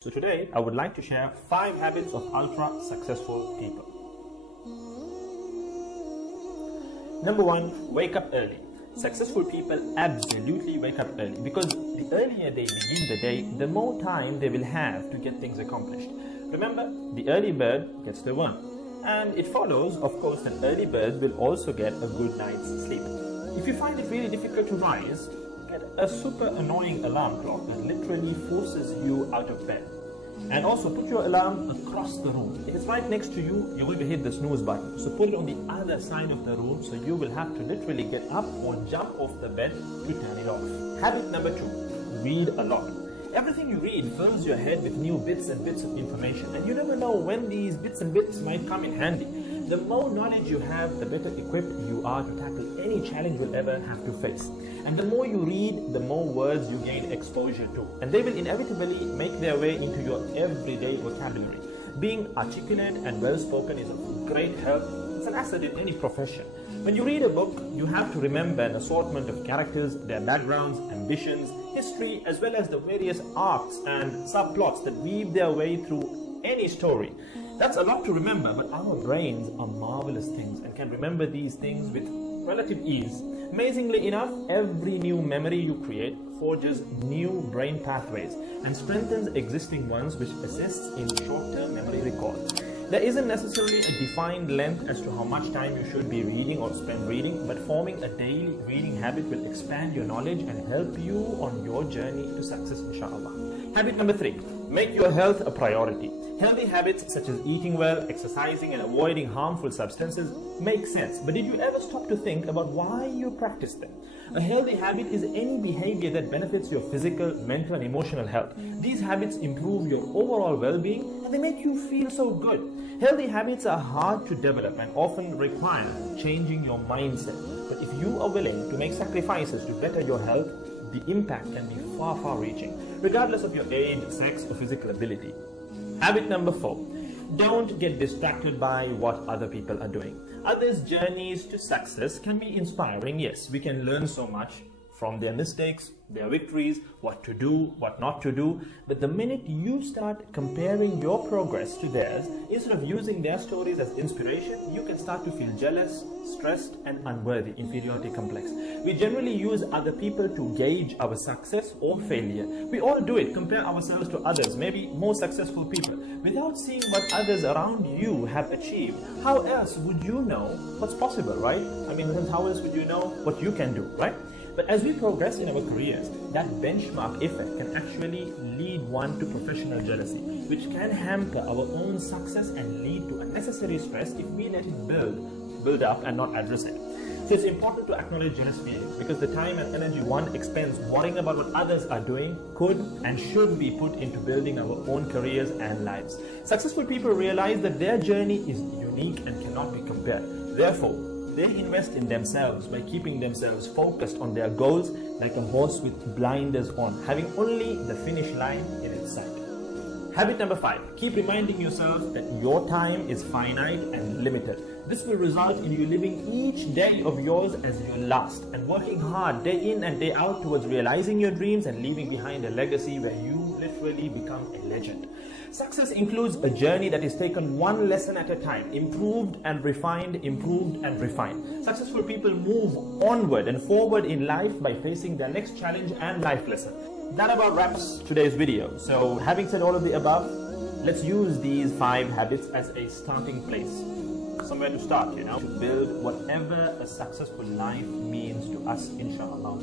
So today I would like to share 5 habits of ultra successful people. Number 1, wake up early. Successful people absolutely wake up early because the earlier they begin the day, the more time they will have to get things accomplished. Remember, the early bird gets the worm. And it follows, of course, that early birds will also get a good night's sleep. If you find it really difficult to rise, get a super annoying alarm clock that literally forces you out of bed. And also put your alarm across the room. If it's right next to you, you're going to hit the snooze button. So put it on the other side of the room so you will have to literally get up or jump off the bed to turn it off. Habit number 2, read a lot. Everything you read fills your head with new bits and bits of information, and you never know when these bits and bits might come in handy. The more knowledge you have, the better equipped you are to tackle any challenge you'll ever have to face. And the more you read, the more words you gain exposure to, and they will inevitably make their way into your everyday vocabulary. Being articulate and well-spoken is of great help. It's an asset in any profession. When you read a book, you have to remember an assortment of characters, their backgrounds, ambitions, history, as well as the various arcs and subplots that weave their way through any story. That's a lot to remember, but our brains are marvelous things and can remember these things with relative ease. Amazingly enough, every new memory you create forges new brain pathways and strengthens existing ones, which assists in short-term memory recall. There isn't necessarily a defined length as to how much time you should be reading or spend reading, but forming a daily reading habit will expand your knowledge and help you on your journey to success, inshallah. Habit number 3, make your health a priority. Healthy habits such as eating well, exercising, and avoiding harmful substances make sense, but did you ever stop to think about why you practice them? A healthy habit is any behavior that benefits your physical, mental, and emotional health. These habits improve your overall well-being and they make you feel so good. Healthy habits are hard to develop and often require changing your mindset. But if you are willing to make sacrifices to better your health, the impact can be far, far-reaching, regardless of your age, sex, or physical ability. Habit number 4, don't get distracted by what other people are doing. Others' journeys to success can be inspiring, yes. We can learn so much from their mistakes, their victories, what to do, what not to do. But the minute you start comparing your progress to theirs, instead of using their stories as inspiration, you can start to feel jealous, stressed, and unworthy, inferiority complex. We generally use other people to gauge our success or failure. We all do it, compare ourselves to others, maybe more successful people. Without seeing what others around you have achieved, how else would you know what's possible, right? I mean, how else would you know what you can do, right? But as we progress in our careers, that benchmark effect can actually lead one to professional jealousy, which can hamper our own success and lead to unnecessary stress if we let it build up and not address it. So it's important to acknowledge jealous feelings because the time and energy one expends worrying about what others are doing could and should be put into building our own careers and lives. Successful people realize that their journey is unique and cannot be compared. Therefore, they invest in themselves by keeping themselves focused on their goals like a horse with blinders on, having only the finish line in its sight. Habit number 5, keep reminding yourself that your time is finite and limited. This will result in you living each day of yours as your last and working hard day in and day out towards realizing your dreams and leaving behind a legacy where you literally become a legend. Success includes a journey that is taken one lesson at a time, improved and refined, improved and refined. Successful people move onward and forward in life by facing their next challenge and life lesson. That about wraps today's video. So having said all of the above, let's use these 5 habits as a starting place. Somewhere to start, to build whatever a successful life means to us, inshallah.